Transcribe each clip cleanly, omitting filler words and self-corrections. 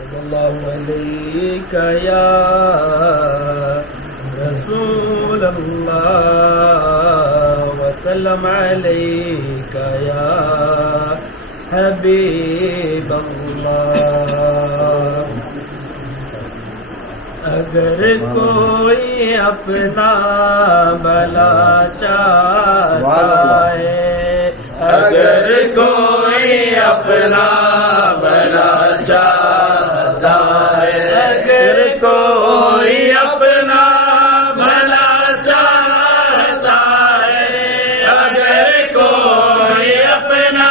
صلی اللہ علیہ یا رسول اللہ وسلم علیک یا حبیب اللہ. اگر کوئی اپنا بھلا چاہتا ہے، اگر کوئی اپنا بھلا چاہتا ہے، اگر کوئی اپنا بھلا چاہتا ہے، اگر کوئی اپنا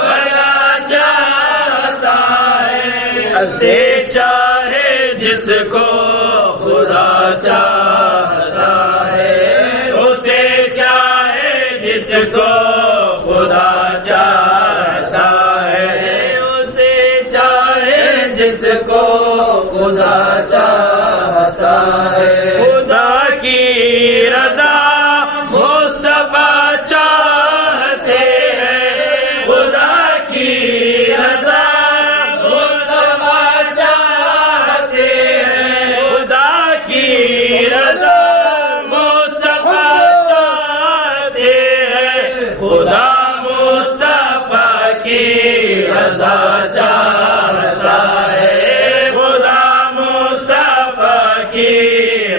بھلا چاہتا ہے، اسے چاہے جس کو خدا چاہتا ہے، اسے چاہے جس کو خدا چاہتا ہے، اسے چاہے جس کو خدا چاہتا ہے. خدا کی رضا مصطفیٰ چاہتے ہیں، خدا کی رضا مصطفیٰ چاہتے ہیں، خدا کی رضا مصطفیٰ چاہتے ہیں، خدا مصطفیٰ کی رضا چاہتا ہے، خدا مصطفیٰ کی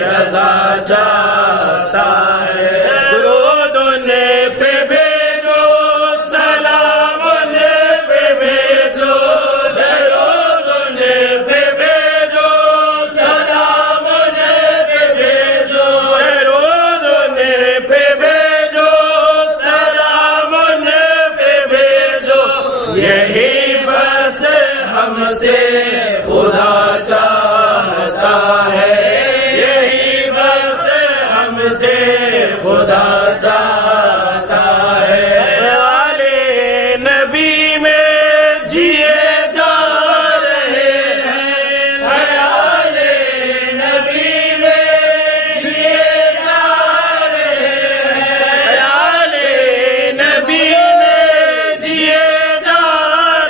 رضا چاہتا ہے. درود ان پہ بھیجو، سلام ان پہ بھیجو، درود ان پہ بھیجو، سلام ان پہ بھیجو، درود ان پہ بھیجو، سلام ان پہ بھیجو. یہی بس ہم سے خدا چاہتا ہے، یہی بس ہم سے خدا چاہتا ہے. والے نبی میں جیے جا رہے ہیں، خیال نبی میں جیے جا رہے ہیں، خیال نبی میں جیے جا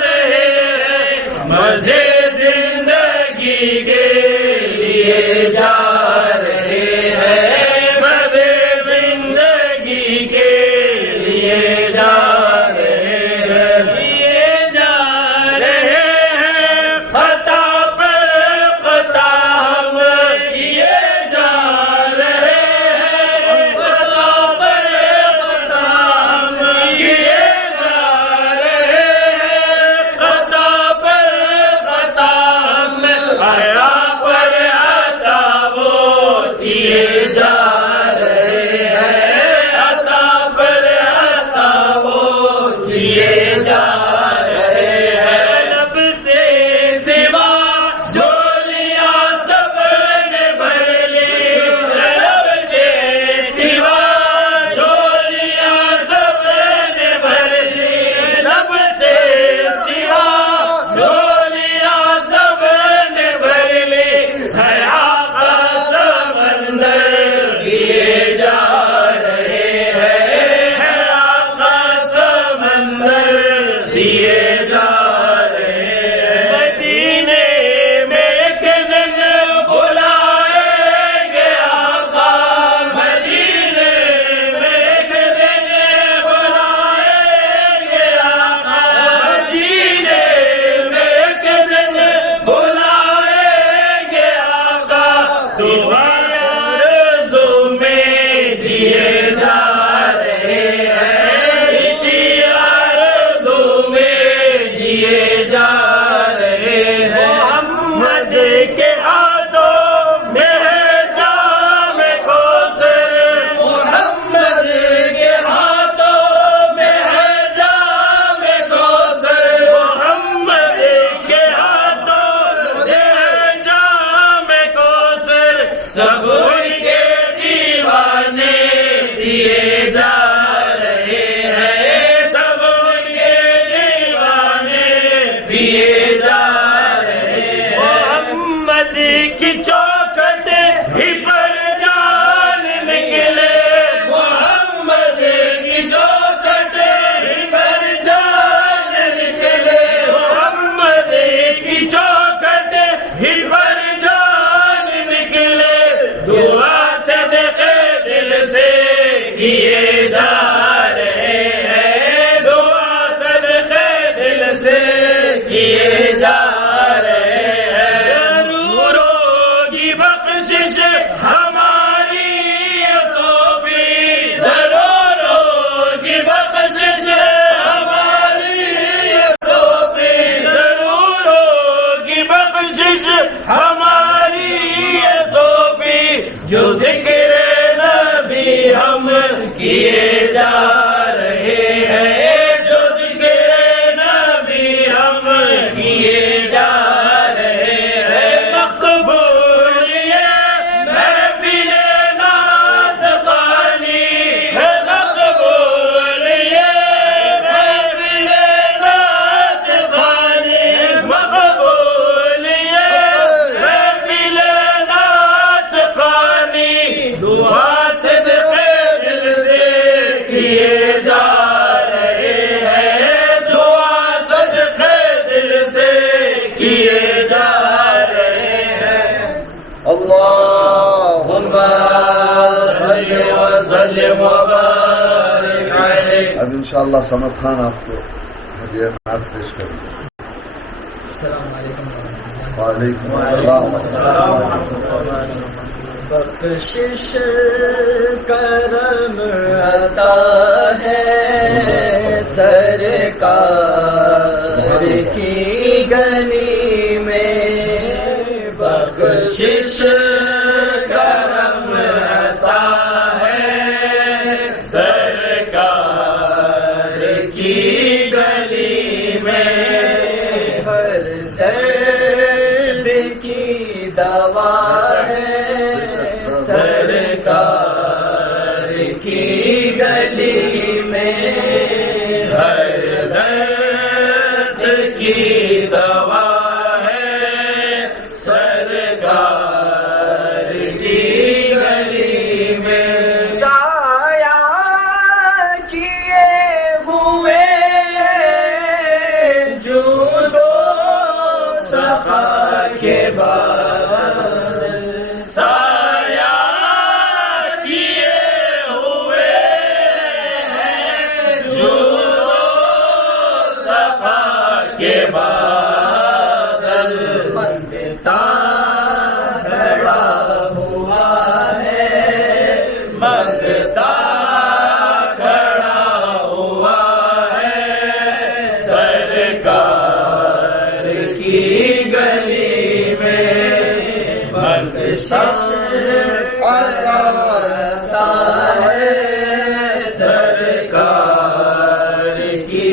رہے ہیں، مزے زندگی کے لیے جا رہے ہیں، مزے زندگی کے لیے جا رہے ہیں، لیے جا رہے ہیں. خطا پر خطا ہم کیے جا رہے ہیں، خطا پر خطا ہم کیے جا رہے ہیں، خطا پر خطا ہم حیا پر عطا وہ کیے جا رہے ہیں، عطا پر عطا وہ کیے جا رہے ہیں. لب سے سوا جھولیاں سب نے بھر لی، لب سے سوا جھولیاں سب نے بھر لی، لب سے سوا جھولیاں سب نے بھر لی. حیا کا سمندر جو ذکر نبی ہم کیے جا رہے ہیں، جو ذکر نبی ہم کیے جا رہے ہیں، مقبول یہ محفل نعت خوانی ہے، مقبول یہ محفل نعت خوانی، مقبول یہ محفل نعت خوانی، دعا صدقے دل سے کیے جا رہے ہیں، دعا صدقے دل سے کیے جا رہے ہیں۔ اللہم صل وسلم وبارک علیہ۔ اب انشاءاللہ سمد خان آپ کو ہدیہ نعت پیش کریں گے۔ السلام علیکم وعلیکم السلام السلام ورحمۃ اللہ۔ بخشش کرم عطا ہے سرکار کی گلی میں، بخشش کرم عطا ہے سرکار کی گلی میں، ہر درد کی دوا ہے سرکار کی گلی میں، ہر درد کی دوا ہے سرکار کی گلی میں، سایہ کیے ہوئے جود و سخا کے بعد سایہ کیے ہوئے ہیں جو سخا کے بادل، منگتا کھڑا ہوا ہے، منگتا کھڑا ہوا ہے سرکار کی گلی میں، بخشش عطا ہے سرکار کی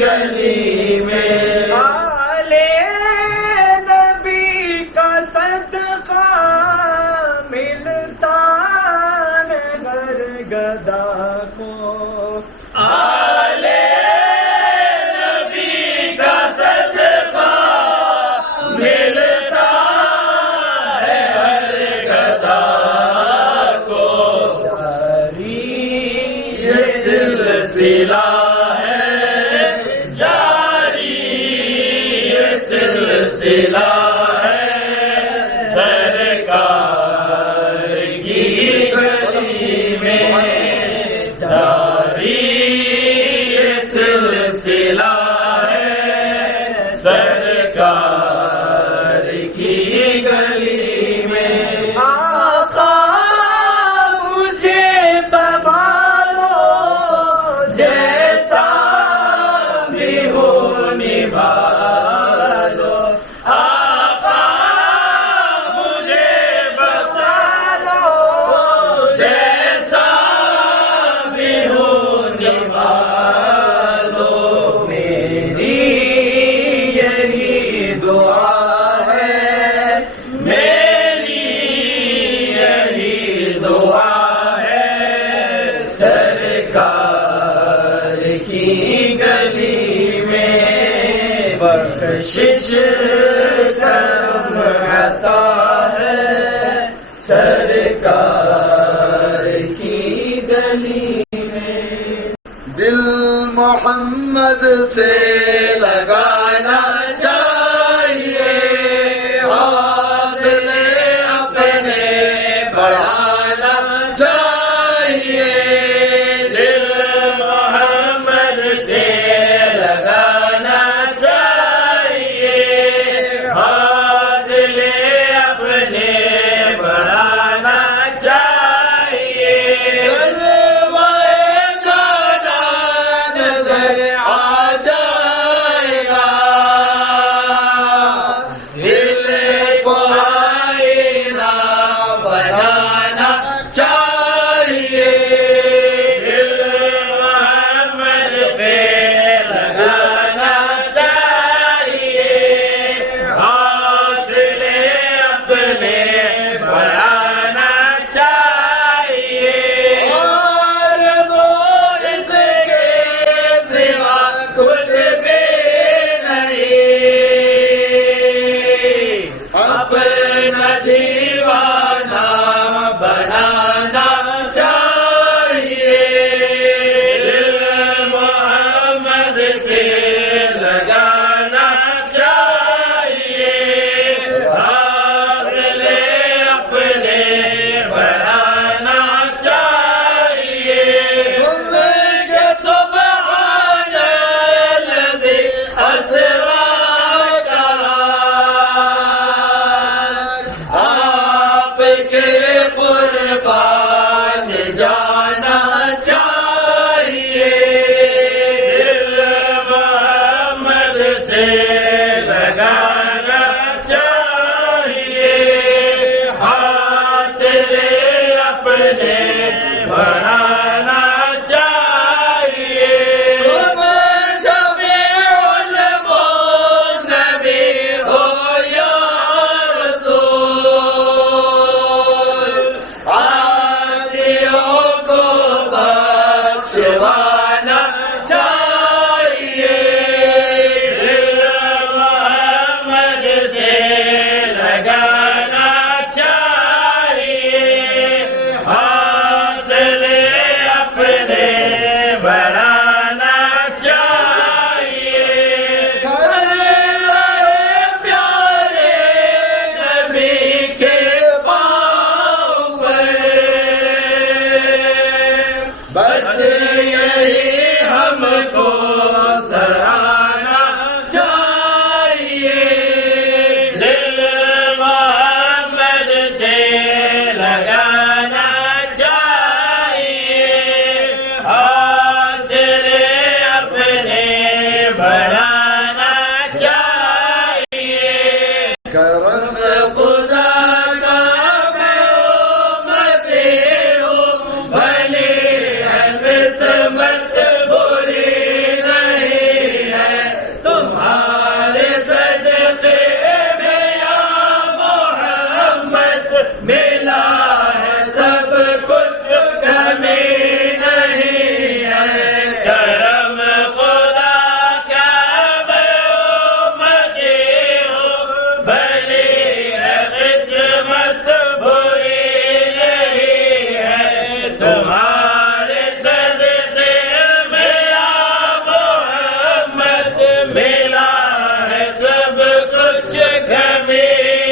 گلی میں، آل نبی کا صدقہ ملتا ہے ہر گدا کو، آل نبی کا صدقہ ملتا ہے ہر گدا کو، جاری یہ سلسلہ ہے جاری، یہ سلسلہ ہے سرکار کی گلی میں، جاری یہ سلسلہ ہے سرکار کی گلی میں، آقا مجھے سنبھالو جیسا بھی ہو نبھالو، آقا مجھے بچا لو جیسا بھی ہو نبھالو، میری یہی دعا ہے، میری یہی دعا ہے سرکار کی گلی میں، بخشش کرم عطا ہے سرکار کی گلی میں، دل محمد سے لگانا چاہیے، حوصلے اپنے بڑھانا چاہیے، دل محمد سے لگانا چاہیے، حوصلے اپنے بڑھانا چاہیے، جلوہ جانا نظر آ جائے کرم خدا کا میں امتی ہوں بھلی ہے قسمت بری نہیں ہے تمہارے صدقے میں یا محمد ملا ہے سب کچھ کمی نہیں ہے کرم خدا کا میں امتی ہوں بھلی ہے قسمت بری نہیں ہے تمہارے صدقے میں یا محمد ملا ہے سب کچھ کمی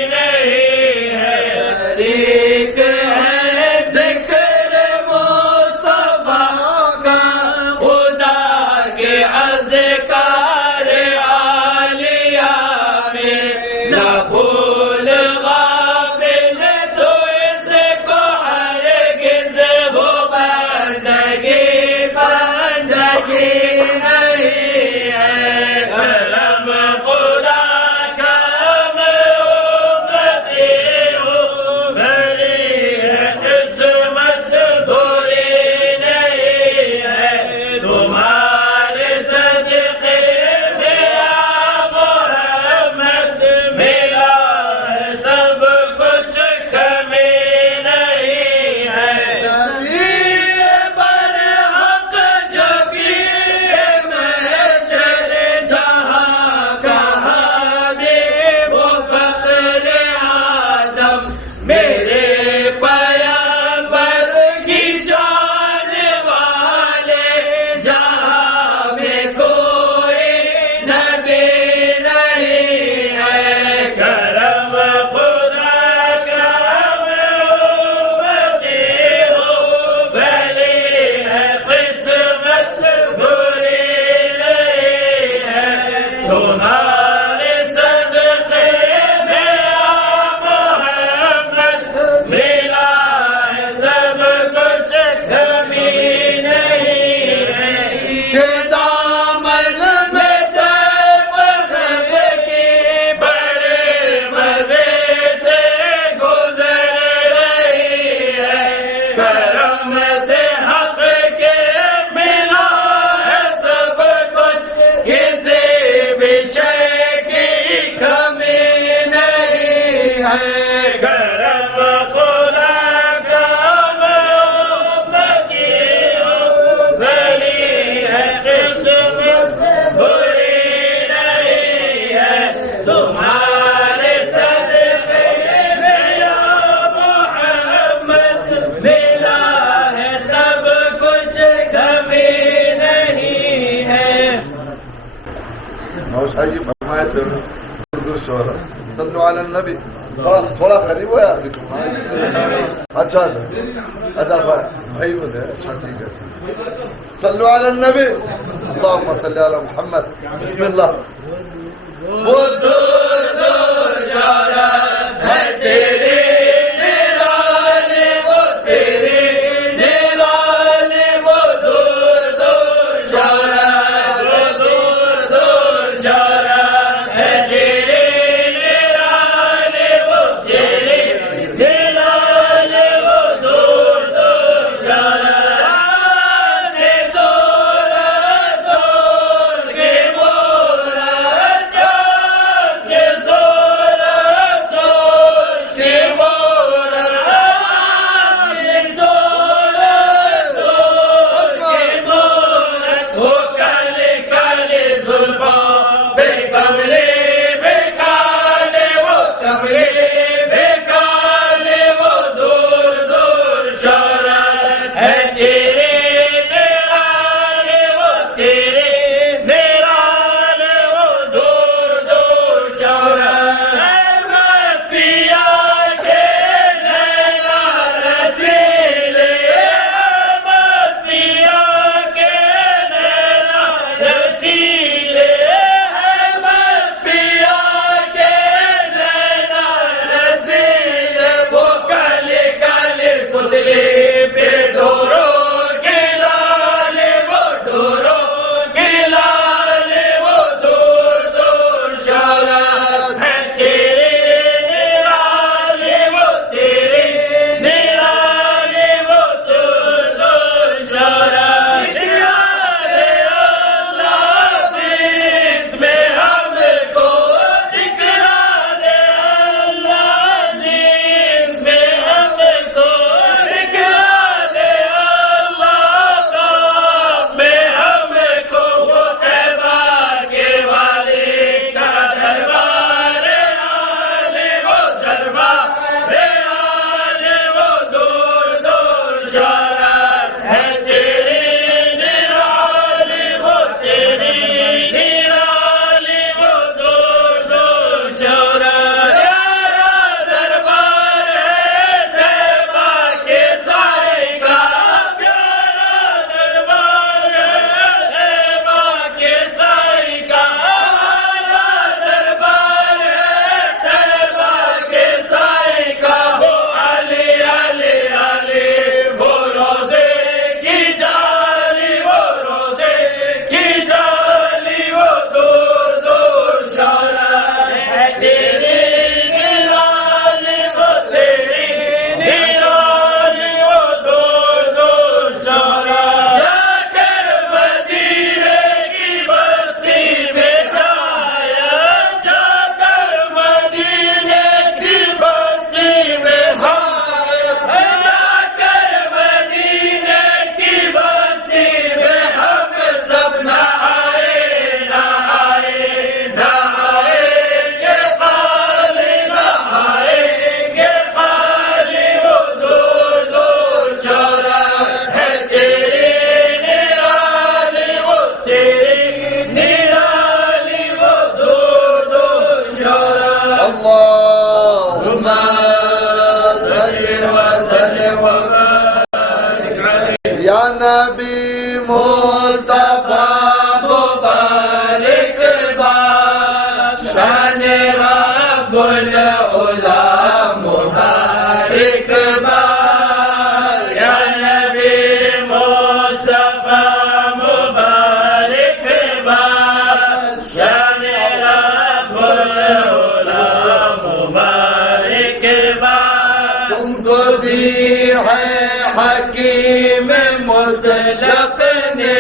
نہیں ہے طریق ہے ذکر مصطفیٰ کا خدا کے اذکار عالیہ میں نہ بھول غافل تو اس کو ہرگز وہ بندگی نہیں ہے کرم خدا کا میں امتی ہوں بھلی ہے قسمت بری نہیں ہے تمہارے صدقے میں یا محمد ملا ہے سب کچھ کمی نہیں ہے نبی برحق جبی محشر جہاں کا ہادی وہ فخر آدم میرے پیغمبر کی شان والے جہاں میں کوئی نبی نہیں ہے کرم خدا کا میں امتی ہوں بھلی ہے قسمت بری نہیں ہے تمہارے صدقے میں یا محمد ملا ہے سب کچھ کمی نہیں ہے کہ دامن میں سیف جنگ کی بڑے مزے سے گزر رہی ہے کرم سے حق کے ملا ہے سب کچھ کسی بھی شے کی کمی نہیں ہے کرم خدا کا میں امتی ہوں بھلی ہے قسمت بری نہیں ہے تمہارے صدقے میں یا محمد ملا ہے سب کچھ کمی نہیں ہے نوشاہ جی فرمائے تھے دور شورا صلو علی النبی تھوڑا قریب ہو یا کہ تمہارے اچھا بھائی بولے اچھا ٹھیک ہے صلو علی النبی اللہم صلی علی محمد بسم اللہ وہ دور دور شہرت ہے تیری نرالی وہ تیری نرالی وہ دور دور شہرت وہ دور دور شہرت ہے تیری نرالی وہ تیری نرالی وہ دور دور شہرت سے صورت دور کے مورت نبی مصطفیٰ مبارک باد شان رب العلا مبارک باد یا نبی مصطفیٰ مبارک باد شان رب العلا مبارک باد تم کو دی ہے حکیم مطلق نے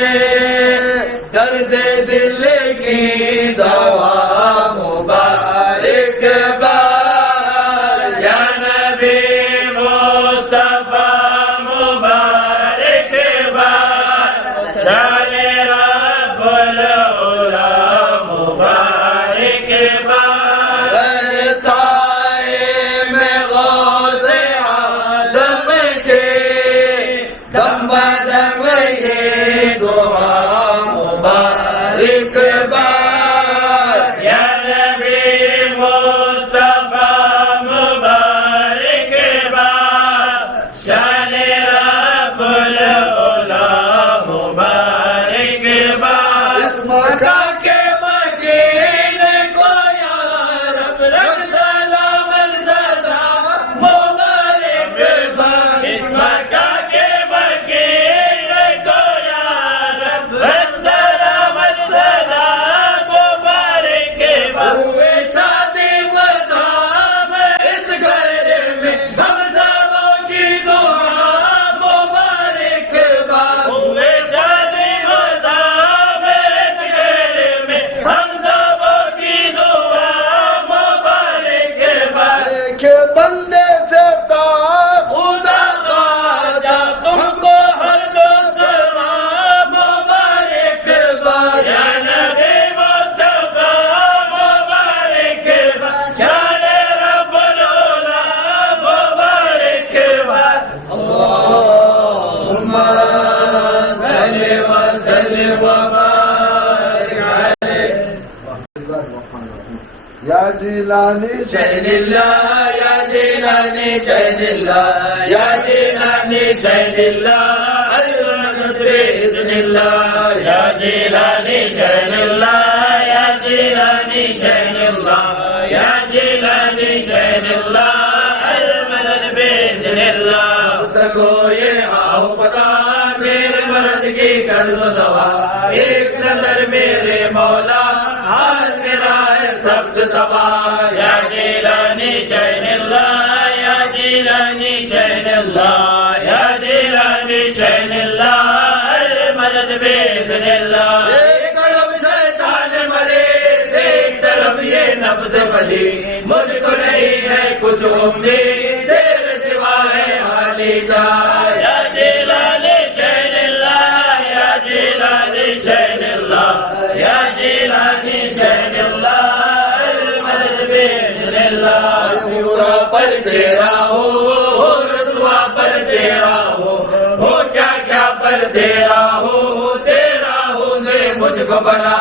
درد دل کی دوا مبارک باد یا نبی مصطفیٰ مبارک باد شان رب العلا مبارک باد سائے میں غوث اعظم کے دم بدم یہ دعا مبارک باد یا نبی مصطفیٰ مبارک باد شان رب العلا مبارک باد مکہ کے مکین کو یا رب رکھ سلامت سدا مبارک باد اس مکہ کے مکین کو یا رب رکھ سلامت سدا مبارک باد ہوئے شادی مدام اس گھر میں ہم سبوں کی دعا مبارک باد ہوئے شادی مدام اس گھر میں ہم سبوں کی دعا مبارک باد دیکھے بندے سے تا خدا خواجہ تم کو ہر دوسرا مبارک باد یا نبی مصطفیٰ مبارک باد شان رب العلا مبارک باد اللہم صل وسلم وبارک علیہ یا جیلانی شین اللہ یا جیلانی شین اللہ یا جیلانی شین اللہ المدد بإذن اللہ یا جیلانی شین اللہ یا جیلانی شین اللہ یا جیلانی شین اللہ المدد بإذن اللہ تک ہو یہ آؤ پتا میرے مرض کی کر دو دوا ایک نظر میرے مولا حال میرا ہے سخت تباہ یا جیلانی شین اللہ یا جیلانی شین اللہ یا جیلانی شین اللہ المدد بإذن اللہ ایک طرف شیطان مرے ایک طرف یہ نفس بلی مجھ کو نہیں ہے کچھ امید تیرے سوا ہے حالی جا یا جیلانی شین اللہ یا جیلانی شین اللہ یا جیلانی شین اللہ المدد بإذن اللہ برا پر تیرا ہو رسوا پر تیرا ہو کیا کیا پر تیرا ہو نے مجھ کو بنا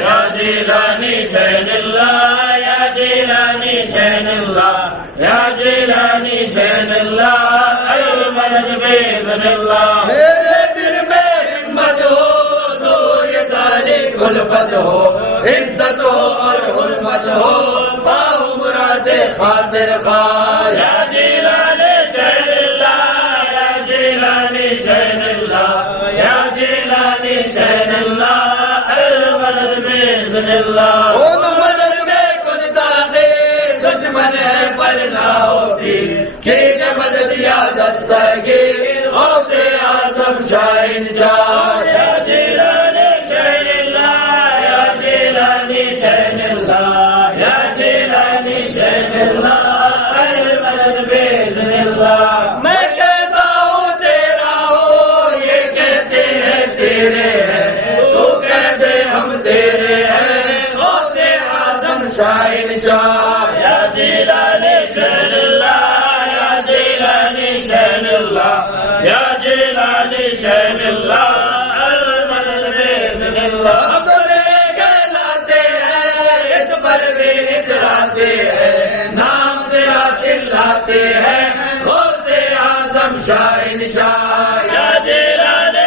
یا جیلانی شین اللہ یا جیلانی شین اللہ یا جیلانی شین اللہ المدد بإذن اللہ میرے دل میں ہمت ہو دور یہ ساری الفت ہو عزت ہو اور حرمت ہو باہو مراد خاطر خواہ یا جیلانی شین اللہ یا جیلانی شین اللہ یا جیلانی شین اللہ المدد بإذن اللہ او مدد میں کچھ داخل دشمن ہے پر نہ ہوتی کی مدد یا دستگیر غوث اعظم شاہن شاہ یا جیلانی شین اللہ یا جیلانی شین اللہ یا جیلانی شین اللہ المدد بإذن اللہ میں کہتا ہوں تیرا ہو یہ کہتے ہیں تیرے ہیں تو کہہ دے ہم تیرے ہیں غوث اعظم شاہن شاہ یا جیلانی شین اللہ یا جیلانی شین اللہ یا جیلانی شین اللہ المدد بإذن اللہ کہلاتے ہیں اس پر بھی اتراتے ہیں نام تیرا چلاتے ہیں غوث اعظم شاہن شاہ یا جیلانی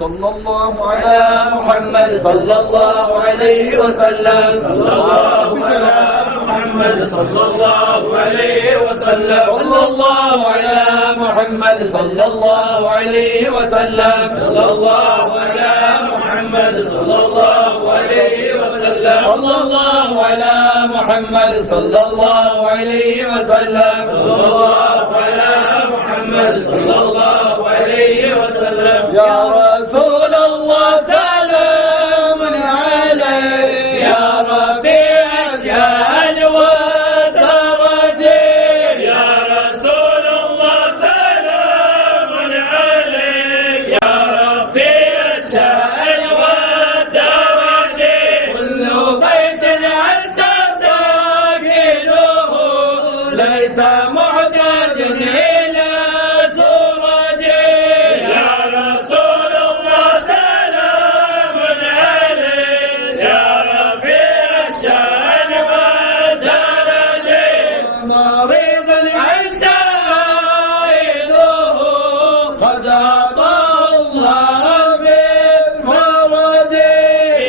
صلى الله على محمد صلى الله عليه وسلم صلى الله على محمد صلى الله عليه وسلم صلى الله على محمد صلى الله عليه وسلم صلى الله على محمد صلى الله عليه وسلم صلى الله على محمد صلى الله عليه وسلم صلى الله على محمد صلى الله عليه وسلم يا رسول الله سلام عليك يا ربيع الجهل والدرجة يا رسول الله سلام عليك يا رفيع الشأن والدرجة كل بيت أنت ساكنه ليس محتاج إلى سرجه يا رسول الله سلام عليك يا رفيع الشأن والدرجة مريض أنت عائده قد أعطاه الله بالفرج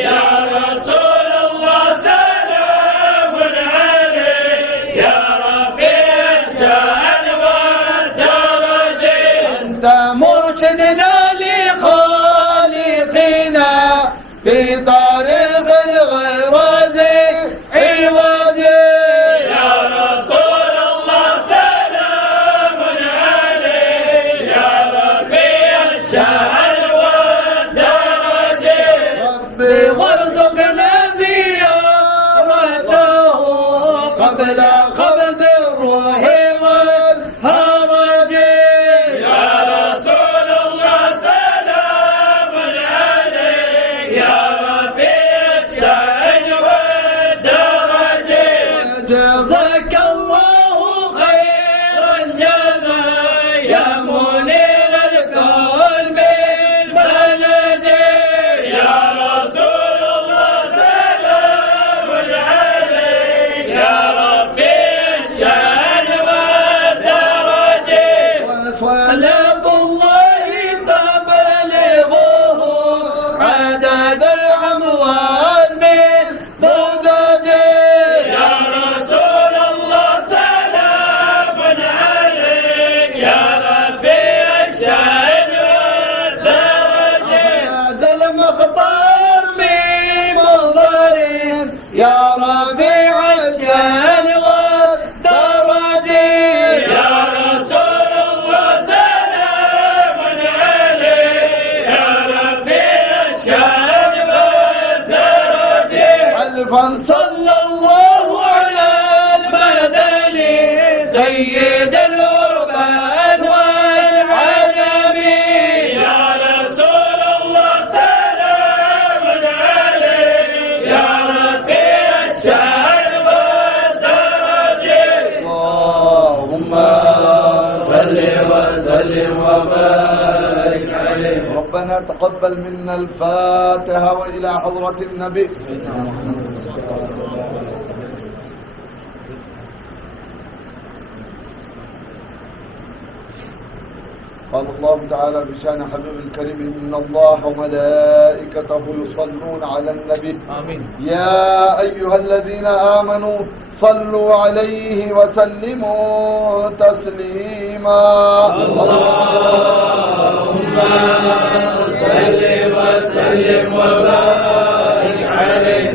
يا رسول الله سلام عليك يا رفيع الشأن والدرجة أنت مرشدنا لخالقنا في طريق الغراز عوجي يا رسول الله سلام عليك يا رفيع الشأن والدرجة ربي وارزقنا زيارته قبل قبض الروح والهرج يا رسول الله سلام عليك يا رفيع الشأن والدرجة جزاك الله خير الجزاء يا منير الكون بالبلد يا رسول الله سلام عليك يا رفيع الشأن والدرجة وصلاة الله تبلغه عدد الأموال بالفدد يا رسول الله سلام عليك يا رفيع الشأن والدرجة هذا المختار من منظر يا ربيع الجهل والدرج يا رسول الله سلام عليك يا رفيع الشأن والدرجة ألفا صلى الله على المدني سيد الأربان والعجم يا رسول الله سلام عليك يا رفيع الشأن والدرجة اللهم صل وسلم وبارك عليه. ربنا تقبل منا الفاتحة وإلى حضرة النبي. قال الله تعالى في شان حبيب الكريم إن الله وملائكته يصلون على النبي آمين. يا أيها الذين آمنوا صلوا عليه وسلموا تسليما اللهم صل وسلم وبارك عليه.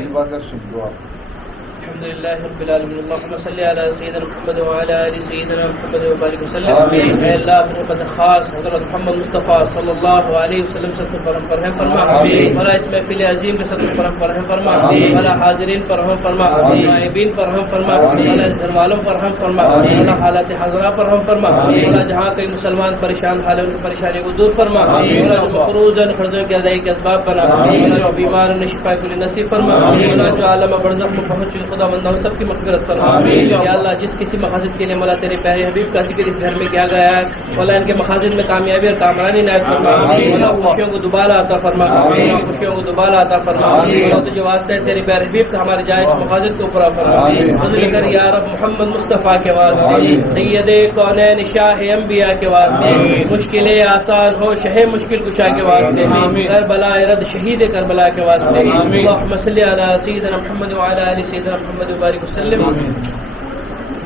الحمد لله رب العالمین. اللهم صل على سیدنا محمد وعلى آل سیدنا محمد وبارک وسلم. آمین. اے اللہ اپنی حمد خاص حضرت محمد مصطفیٰ صلی اللہ علیہ وسلم سے پر رحم فرما. آمین. مولا اس محفل عظیم کے سب پر رحم فرما. آمین. مولا حاضرین پر رحم فرما. آمین. غائبین پر رحم فرما. آمین. مولا اس گھر والوں پر رحم فرما. آمین. مولا حالات حاضرہ پر رحم فرما. آمین. مولا جہاں کئی مسلمان پریشان حال ان کی پریشانی کو دور فرما. آمین. مولا جو مقروض ہیں قرضوں کی ادائیگی کے اسباب بنا. آمین. مولا جو بیمار ہیں شفا کے لیے نصیب فرما. آمین. مولا جو عالم برزخ میں پہنچ چکے خدا بندہ سب کی مغفرت فرما. آمین. یا اللہ جس کسی مقاصد کے لیے مولا تیرے پیارے حبیب کا ذکر اس گھر میں کیا گیا ہے مولا ان کے مقاصد میں کامیابی اور کامرانی عنایت فرما. آمین. مولا خوشیوں کو دوبارہ عطا فرما. آمین. مولا خوشیوں کو دوبارہ عطا فرما. آمین. مولا تجھے واسطہ ہے تیرے پیارے حبیب کا ہمارے جائز مقاصد کو پورا فرما. آمین. فضل کر یا رب محمد مصطفیٰ کے واسطے آمین. سید کونین شاہ انبیاء کے واسطے مشکلیں آسان ہو شہ مشکل کشا کے واسطے کربلا رد شہید کربلا کے واسطے. اللهم صل علی سیدنا محمد وعلى آل سیدنا محمد وبارک وسلم.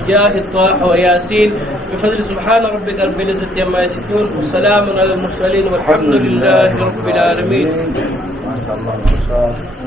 جاه الطه وياسين بفضل سبحان ربك رب العزة عما يصفون وسلام على المرسلين والحمد لله رب العالمين. ما شاء الله ما شاء الله.